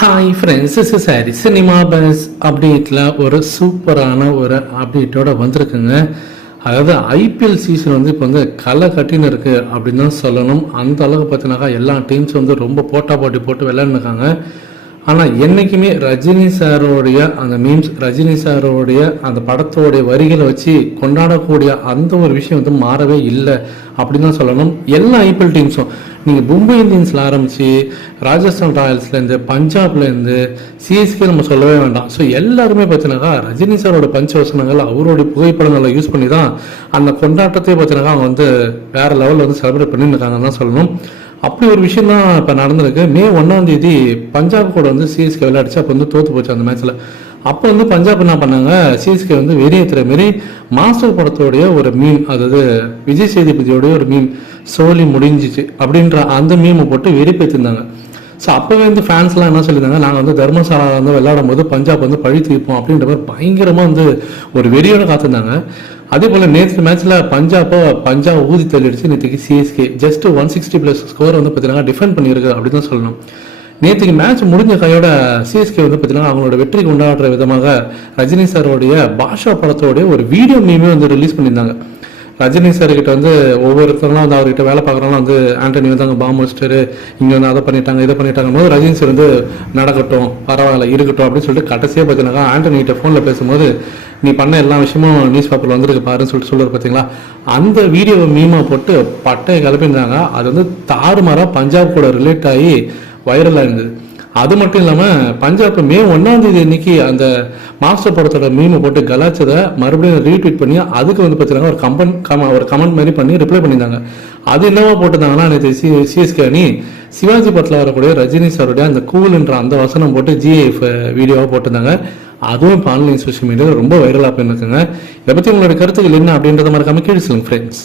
Hi friends, this is Harry. Cinema bus அப்டேட்டில் ஒரு சூப்பரான ஒரு அப்டேட்டோட வந்திருக்குங்க. அதாவது ஐபிஎல் சீசன் வந்து இப்போ வந்து களை கட்டின்னு இருக்குது அப்படின்னு தான் சொல்லணும். அந்த அளவுக்கு பார்த்தீங்கன்னாக்கா எல்லா டீம்ஸும் வந்து ரொம்ப போட்டி போட்டு விளையாண்டுருக்காங்க. ஆனால் என்றைக்குமே ரஜினி சாரோடைய அந்த மீம்ஸ், ரஜினி சாரோடைய அந்த படத்தோடைய வரிகளை வச்சு கொண்டாடக்கூடிய அந்த ஒரு விஷயம் வந்து மாறவே இல்லை அப்படின்னு தான் சொல்லணும். எல்லா ஐபிஎல் டீம்ஸும் நீங்கள் மும்பை இந்தியன்ஸில் ஆரம்பித்து ராஜஸ்தான் ராயல்ஸ்லேருந்து பஞ்சாப்லேருந்து சிஎஸ்கே நம்ம சொல்லவே வேண்டாம். ஸோ எல்லாருமே பார்த்தீங்கன்னாக்கா ரஜினி சாரோட பஞ்சவசனங்கள் அவருடைய புகைப்படங்களை யூஸ் பண்ணி தான் அந்த கொண்டாட்டத்தையே பார்த்தீங்கன்னாக்கா அவங்க வந்து வேறு லெவலில் வந்து செலிப்ரேட் பண்ணிட்டு இருக்காங்கன்னு தான் சொல்லணும். அப்படி ஒரு விஷயம் தான் இப்போ நடந்திருக்கு. மே 1 பஞ்சாப் கூட வந்து சிஎஸ்கே விளையாடிச்சு. அப்போ வந்து தோற்று போச்சு அந்த மேட்ச்சில். அப்போ வந்து பஞ்சாப் என்ன பண்ணாங்க, சிஎஸ்கே வந்து வெறியேற்றுற மாரி மாஸ்டர் படத்தோடைய ஒரு மீம், அதாவது விஜய் சேதுபதியோடைய ஒரு மீம், சோலி முடிஞ்சிச்சு அப்படின்ற அந்த மீமை போட்டு வெறிப்பேற்றிருந்தாங்க. ஸோ அப்போவே வந்து ஃபேன்ஸ்லாம் என்ன சொல்லியிருந்தாங்க, நாங்கள் வந்து தர்மசாலா வந்து விளையாடும் போது பஞ்சாப் வந்து பழி தீர்ப்போம் அப்படின்ற மாதிரி பயங்கரமாக வந்து ஒரு வெறியோடு காத்திருந்தாங்க. அதே போல் நேற்று மேட்ச்சில் பஞ்சாப் ஊதி தள்ளிடுச்சு. நேற்றுக்கு சிஎஸ்கே ஜஸ்ட் 160+ ஸ்கோர் வந்து பார்த்தீங்கன்னா டிஃபெண்ட் பண்ணியிருக்கு அப்படின்னு தான் சொல்லணும். நேற்றுக்கு மேட்ச் முடிஞ்ச கையோட சிஎஸ்கே வந்து பார்த்தீங்கன்னா அவங்களோட வெற்றி கொண்டாடுற விதமாக ரஜினி சாரோடைய பாஷா படத்தோடைய ஒரு வீடியோ மீமே வந்து ரிலீஸ் பண்ணியிருந்தாங்க. ரஜினி சார்கிட்ட வந்து ஒவ்வொருத்தவங்களும் வந்து அவர்கிட்ட வேலை பார்க்குறவங்க வந்து ஆண்டனி வந்து அங்கே பாம்பு வச்சிட்டாரு, இங்கே வந்து அதை பண்ணிட்டாங்க இதை பண்ணிட்டாங்க போது ரஜினி சார் வந்து நடக்கட்டும் பரவாயில்ல இருக்கட்டும் அப்படின்னு சொல்லிட்டு கடைசியாக பார்த்தீங்கன்னா ஆண்டனிகிட்ட ஃபோனில் பேசும்போது நீ பண்ண எல்லா விஷயமும் நியூஸ் பேப்பரில் வந்துருக்கு பாருன்னு சொல்லிட்டு சொல்லுவார் பார்த்தீங்களா. அந்த வீடியோவை மீமாக போட்டு பட்டையை கிளப்பியிருந்தாங்க. அது வந்து தாறுமாறாக பஞ்சாப் கூட ரிலேட் ஆகி வைரலாக இருந்தது. அது மட்டும் இல்லாமல் பஞ்சாப் மே 1 அன்னைக்கு அந்த மாஸ்டர் படத்தோட மீமை போட்டு கலாச்சதை மறுபடியும் ரீட்வீட் பண்ணி அதுக்கு வந்து பார்த்தீங்கன்னா ஒரு கமெண்ட் மாதிரி பண்ணி ரிப்ளை பண்ணியிருந்தாங்க. அது என்னவா போட்டிருந்தாங்கன்னா, நேற்று சிஎஸ்கே அணி சிவாஜி படத்தில் வரக்கூடிய ரஜினி சாருடைய அந்த கூல்ன்ற அந்த வசனம் போட்டு ஜிஎஃப் வீடியோவாக போட்டிருந்தாங்க. அதுவும் இப்போ ஆன்லைன் சோஷியல் மீடியாவில் ரொம்ப வைரலாக போயிருக்குங்க. இதை பற்றி உங்களோட கருத்துக்கள் என்ன அப்படின்றத மறக்காம கீழே சொல்லுங்க ஃப்ரெண்ட்ஸ்.